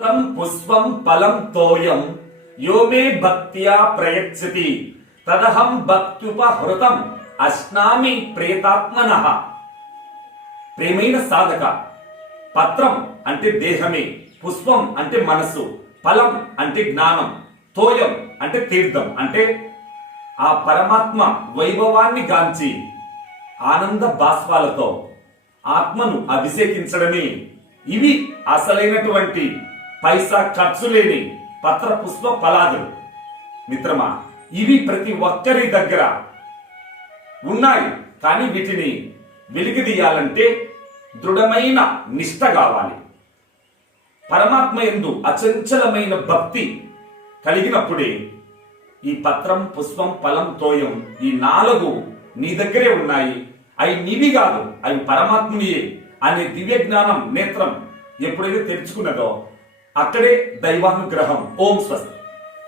పుష్పం ఫలం తోయం యో మే భక్త్యా ప్రయచ్చతి తదహం భక్త్యుపహృతం అశ్నామి ప్రేతాత్మనః. ప్రేమైన సాధక, పత్రం అంటే దేహమే, పుష్పం అంటే మనసు, ఫలం అంటే జ్ఞానం, తోయం అంటే తీర్థం అంటే ఆ పరమాత్మ వైభవాన్ని గాంచి ఆనంద బాష్పాలతో ఆత్మను అభిషేకించడమే. ఇవి అసలైనటువంటి పైసా ఖర్చు లేని పత్ర పుష్ప ఫలాదులు. మిత్రమా, ఇవి ప్రతి ఒక్కరి దగ్గర ఉన్నాయి. కానీ వీటిని వెలికితీయాలంటే దృఢమైన నిష్ఠ కావాలి. పరమాత్మ యందు అచంచలమైన భక్తి కలిగినప్పుడే ఈ పత్రం, పుష్పం, ఫలం, తోయం ఈ 4 నీ దగ్గరే ఉన్నాయి. అవి నీవి కాదు, అవి పరమాత్మునియే అనే దివ్య జ్ఞానం నేత్రం ఎప్పుడైతే తెరుచుకున్నదో అక్కడే దైవానుగ్రహం. ఓం స్వస్తి.